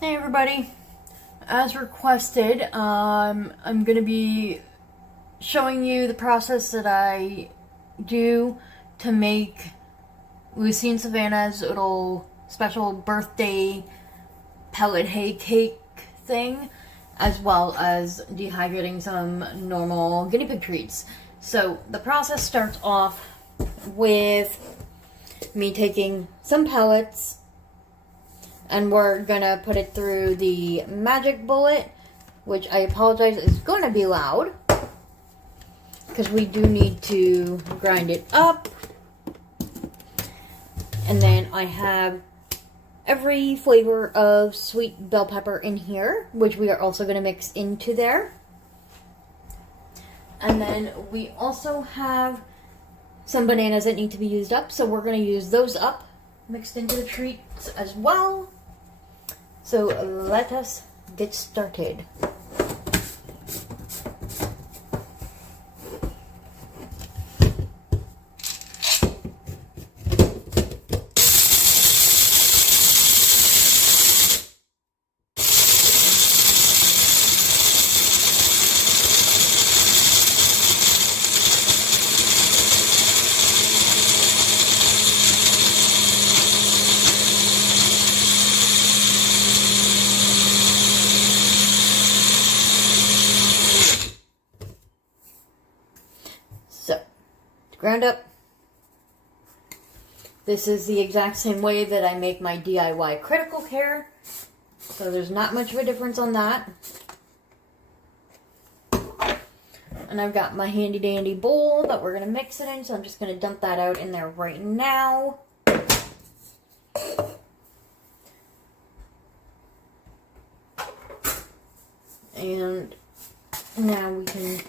Hey everybody, as requested, I'm going to be showing you the process that I do to make Lucy and Savannah's little special birthday pellet hay cake thing, as well as dehydrating some normal guinea pig treats. So the process starts off with me taking some pellets, and we're gonna put it through the magic bullet, which I apologize is gonna be loud, because we do need to grind it up. And then I have every flavor of sweet bell pepper in here, which we are also gonna mix into there. And then we also have some bananas that need to be used up, so we're gonna use those up, mixed into the treats as well. So let us get started. Ground up. This is the exact same way that I make my DIY critical care, so there's not much of a difference on that. And I've got my handy dandy bowl that we're going to mix it in, so I'm just going to dump that out in there right now. And now we can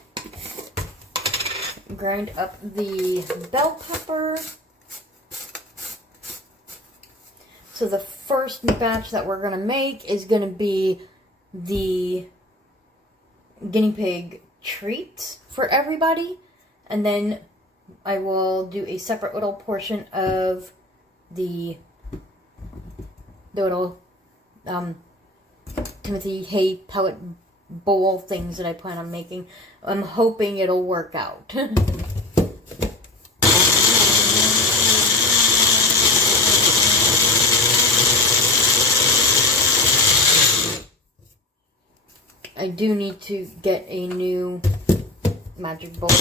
grind up the bell pepper. So the first batch that we're going to make is going to be the guinea pig treat for everybody. And then I will do a separate little portion of the little Timothy hay pellet bowl things that I plan on making. I'm hoping it'll work out. I do need to get a new magic bowl.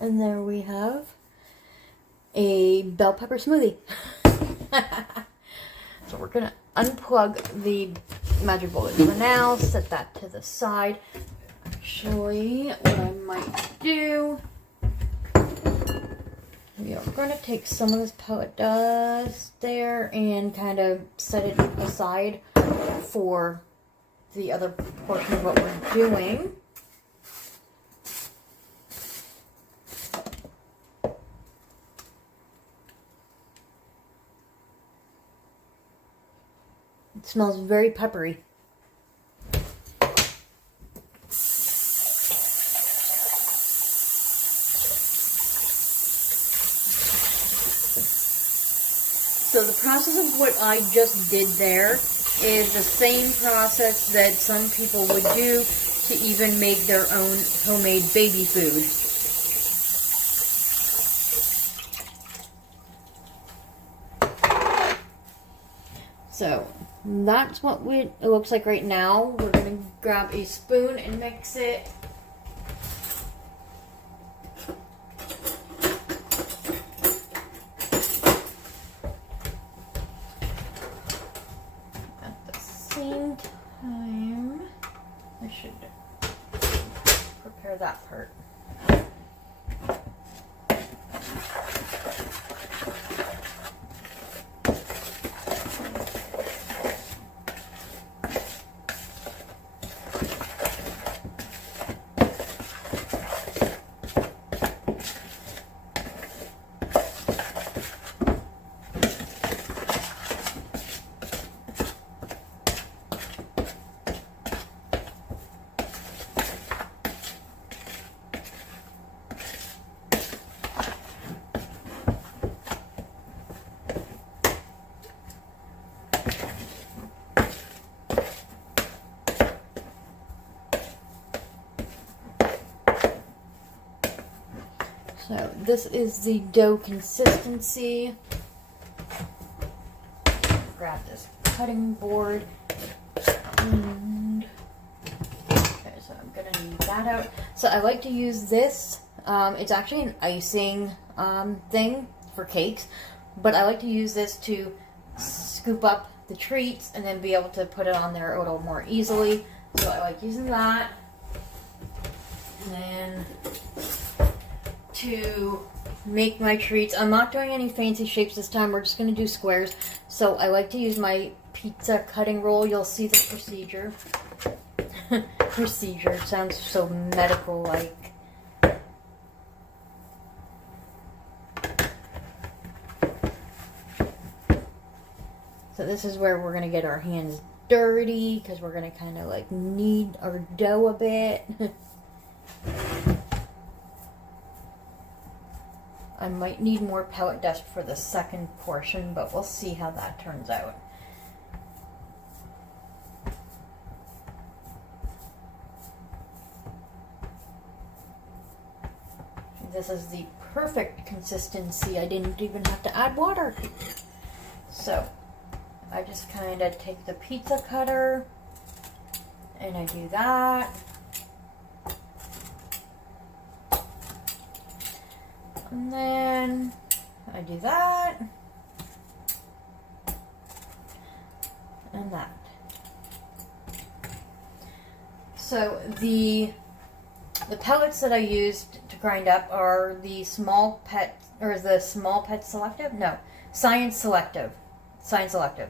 And there we have a bell pepper smoothie. So we're gonna unplug the magic bullet for now, set that to the side. Actually, what I might do, we are going to take some of this pellet dust there and kind of set it aside for the other portion of what we're doing. It smells very peppery. So the process of what I just did there is the same process that some people would do to even make their own homemade baby food. So that's what it looks like right now. We're going to grab a spoon and mix it. At the same time, I should prepare that part. So this is the dough consistency. Grab this cutting board. And okay, so I'm gonna need that out. So I like to use this. It's actually an icing thing for cakes, but I like to use this to scoop up the treats and then be able to put it on there a little more easily. So I like using that. And then to make my treats, I'm not doing any fancy shapes this time. We're just going to do squares. So I like to use my pizza cutting roll. You'll see the procedure. Procedure sounds so medical-like. So this is where we're going to get our hands dirty because we're going to kind of like knead our dough a bit. I might need more pellet dust for the second portion, but we'll see how that turns out. This is the perfect consistency. I didn't even have to add water. So I just kind of take the pizza cutter and I do that. And then I do that. And that. So the pellets that I used to grind up are the small pet, or the small pet selective? No, science selective. Science selective.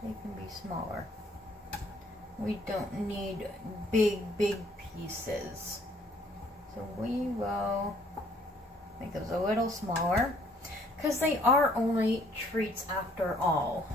They can be smaller. We don't need big pieces. So we will make those a little smaller because they are only treats after all.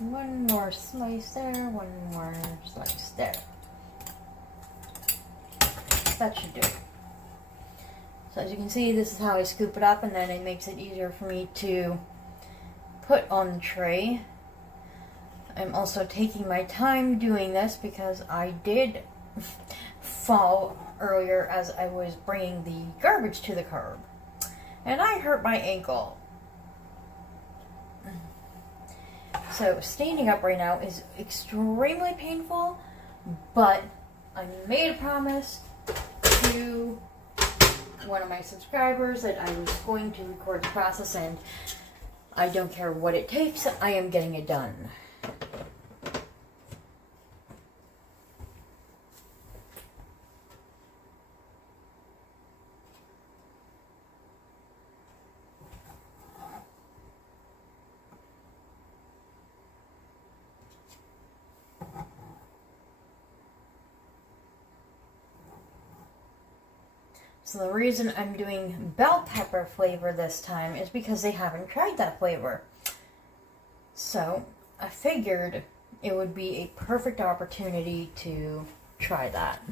One more slice there, one more slice there. That should do it. So as you can see, this is how I scoop it up, and then it makes it easier for me to put on the tray. I'm also taking my time doing this because I did fall earlier as I was bringing the garbage to the curb, and I hurt my ankle. So standing up right now is extremely painful, but I made a promise to one of my subscribers that I was going to record the process, and I don't care what it takes, I am getting it done. So the reason I'm doing bell pepper flavor this time is because they haven't tried that flavor. So I figured it would be a perfect opportunity to try that.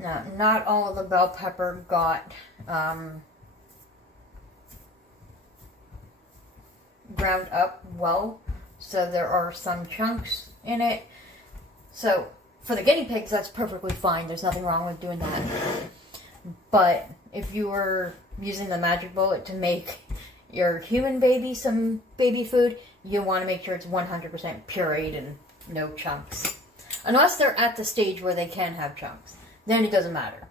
Now, not all of the bell pepper got ground up well, so there are some chunks in it. So for the guinea pigs, that's perfectly fine. There's nothing wrong with doing that. But if you were using the magic bullet to make your human baby some baby food, you want to make sure it's 100% pureed and no chunks. Unless they're at the stage where they can have chunks. Then it doesn't matter.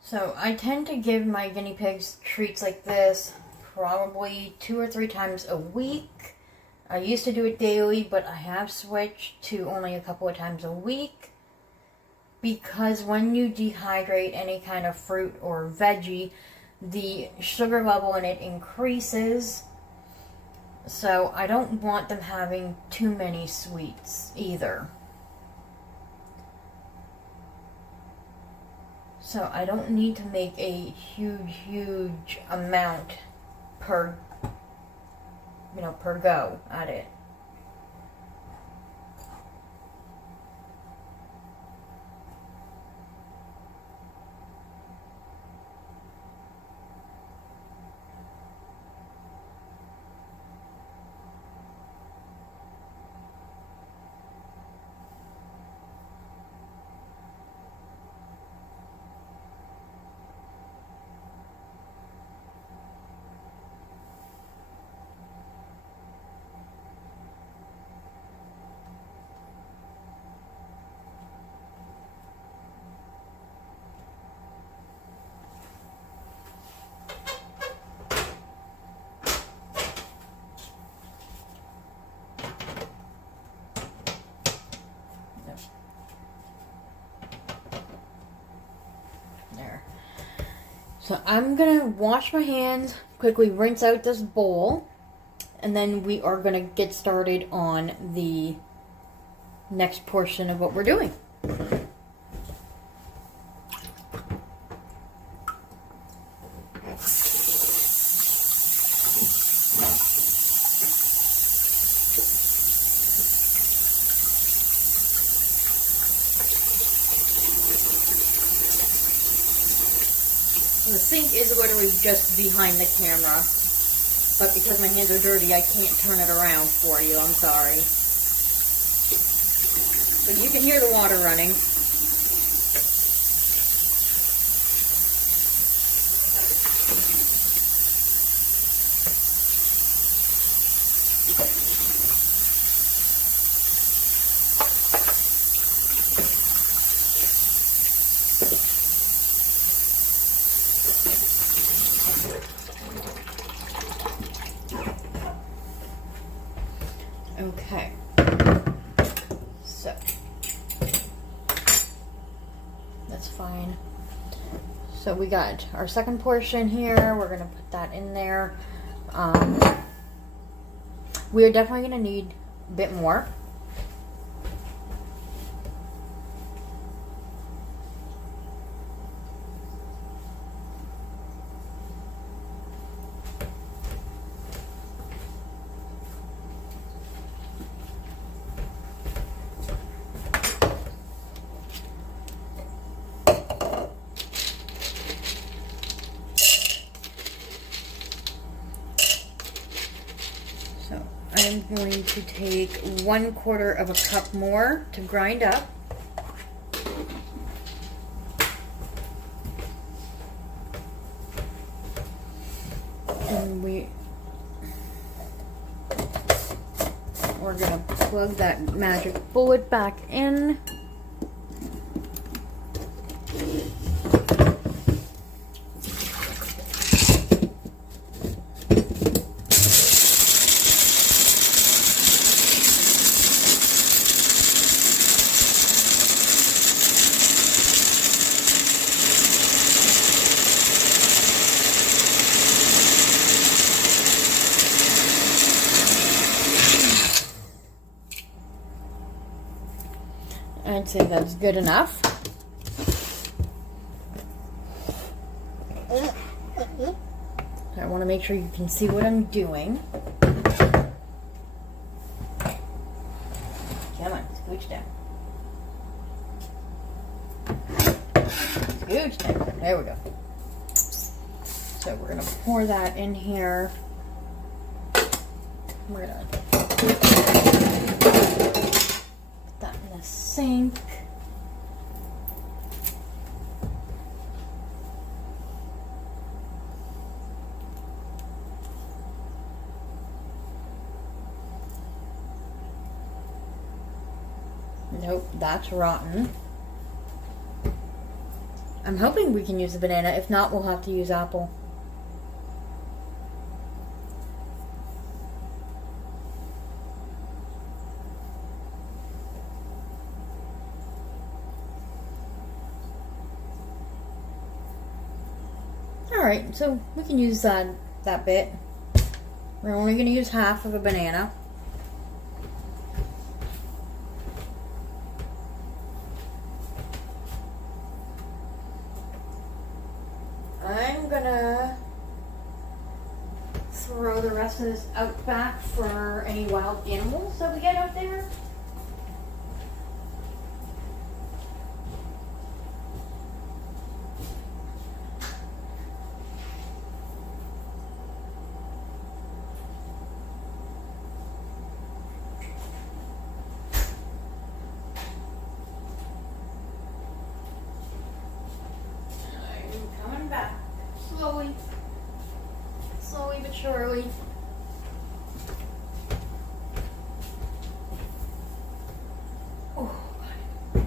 So I tend to give my guinea pigs treats like this probably 2 or 3 times a week. I used to do it daily, but I have switched to only a couple of times a week because when you dehydrate any kind of fruit or veggie, the sugar level in it increases. So I don't want them having too many sweets either. So I don't need to make a huge amount per go at it. So I'm gonna wash my hands, quickly rinse out this bowl, and then we are gonna get started on the next portion of what we're doing. The sink is literally just behind the camera, but because my hands are dirty, I can't turn it around for you. I'm sorry. But you can hear the water running. Okay, so that's fine. So we got our second portion here. We're gonna put that in there. We are definitely gonna need a bit more. I'm going to take 1/4 of a cup more to grind up. And we're gonna plug that magic bullet back in. I'd say that's good enough. I want to make sure you can see what I'm doing. Come on, scooch down. Scooch down. There we go. So we're going to pour that in here. We're going to put that in the sink. Nope, that's rotten. I'm hoping we can use a banana. If not, we'll have to use apple. Alright, so we can use that bit. We're only going to use half of a banana. I'm gonna throw the rest of this out back for any wild animals that we get out there. Slowly but surely. Oh, God.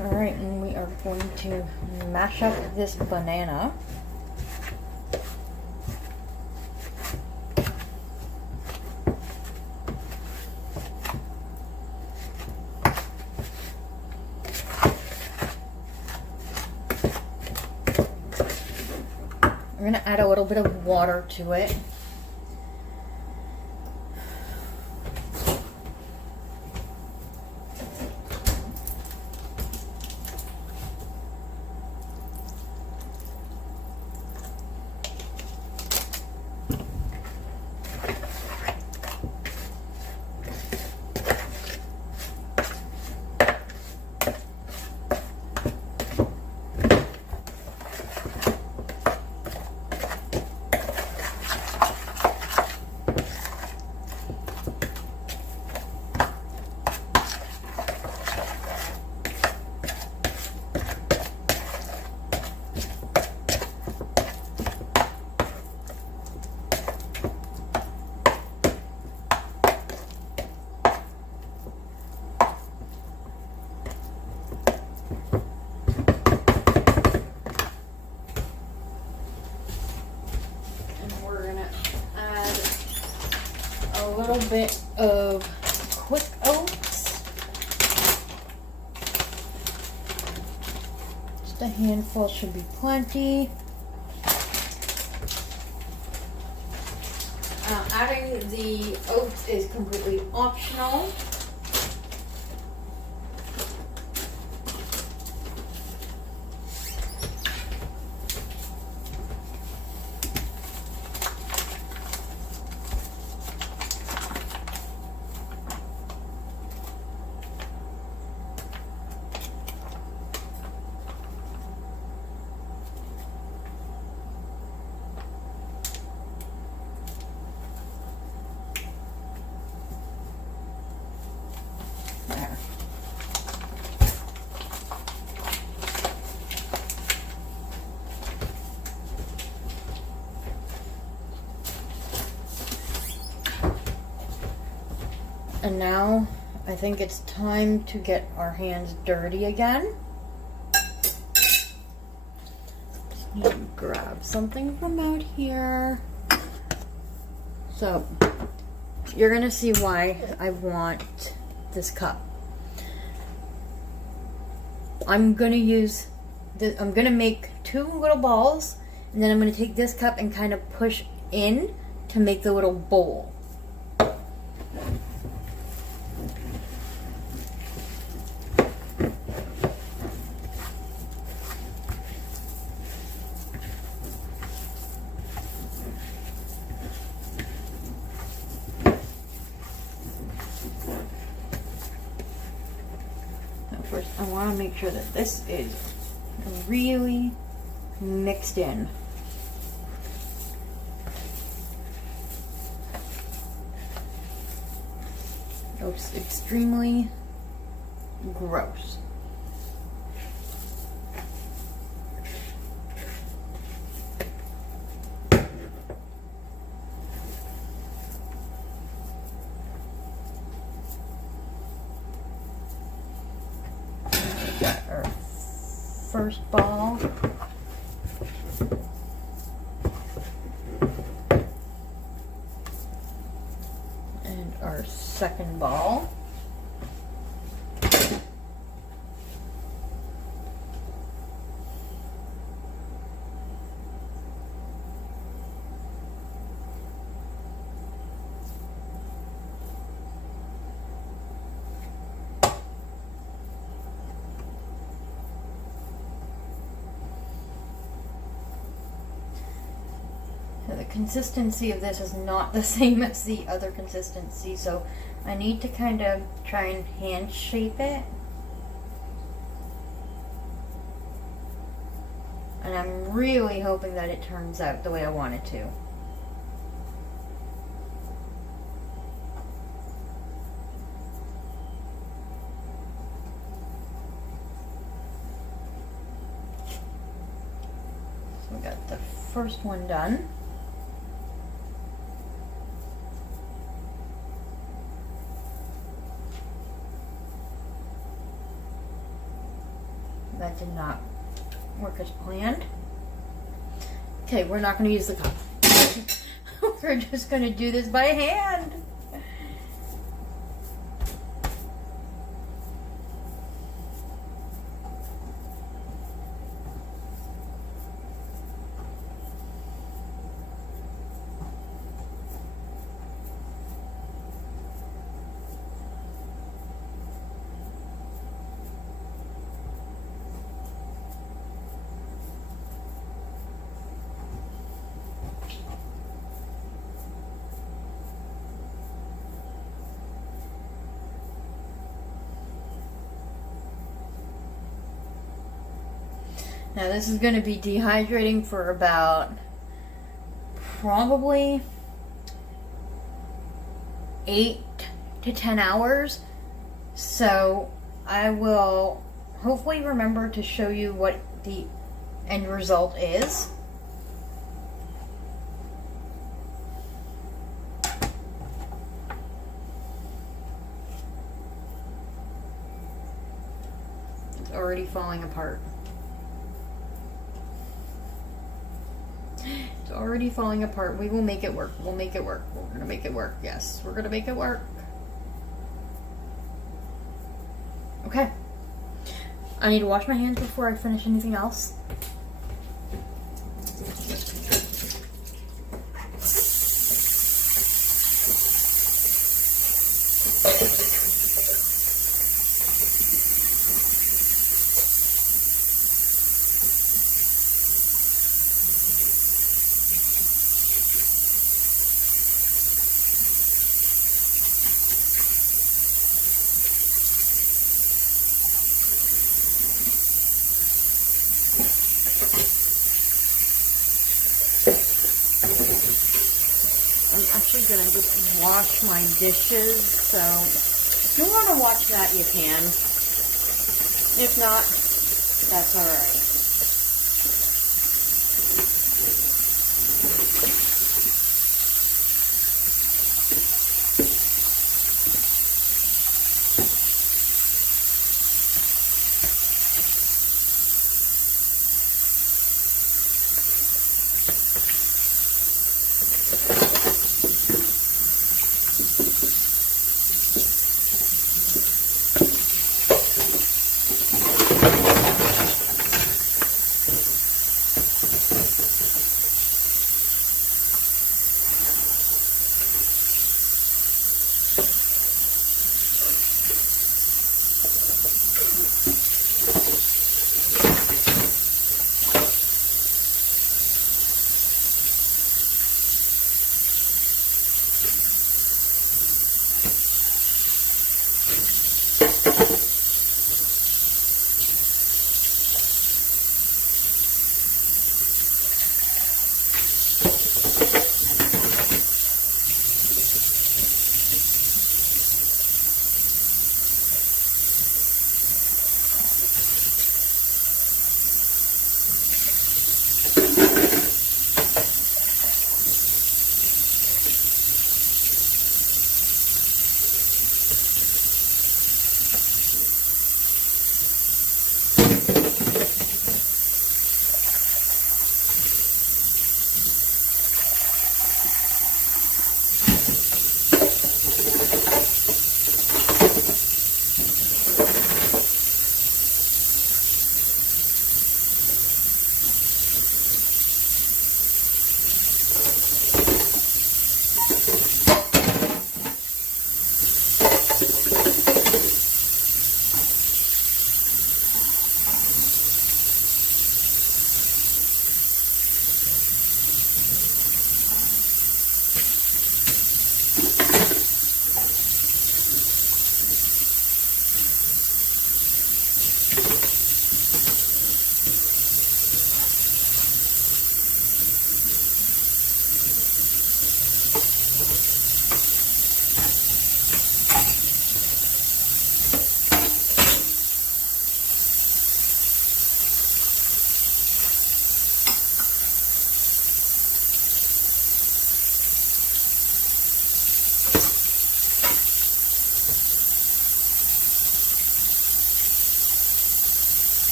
Alright, and we are going to mash up this banana. We're going to add a little bit of water to it. A little bit of quick oats, just a handful should be plenty. Adding the oats is completely optional. And now I think it's time to get our hands dirty again. Just need to grab something from out here. So you're gonna see why I want this cup. I'm gonna use this, I'm gonna make 2 little balls, and then I'm gonna take this cup and kind of push in to make the little bowl. First, I want to make sure that this is really mixed in. It's extremely gross. Our first ball. And our second ball. The consistency of this is not the same as the other consistency, so I need to kind of try and hand shape it. And I'm really hoping that it turns out the way I want it to. So we got the first one done. That did not work as planned. Okay, we're not going to use the cup. We're just going to do this by hand. Now this is going to be dehydrating for about probably 8 to 10 hours. So I will hopefully remember to show you what the end result is. It's already falling apart. It's already falling apart. We will make it work. We'll make it work. We're going to make it work. Yes, we're going to make it work. Okay. I need to wash my hands before I finish anything else. I'm actually going to just wash my dishes, so if you want to watch that, you can. If not, that's alright.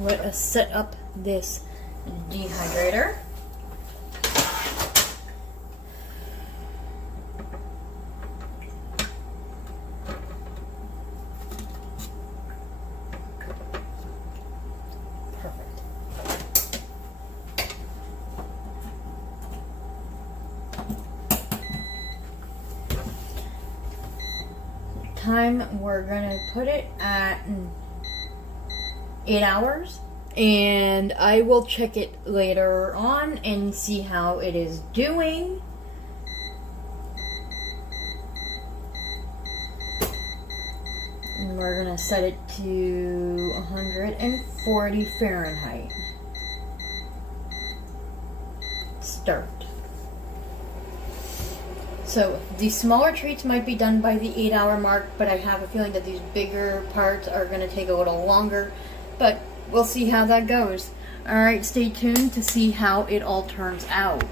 let us set up this dehydrator. Time, we're gonna put it at 8 hours, and I will check it later on and see how it is doing. And we're gonna set it to 140 Fahrenheit. Start. So these smaller treats might be done by the 8-hour mark, but I have a feeling that these bigger parts are going to take a little longer, but we'll see how that goes. Alright, stay tuned to see how it all turns out.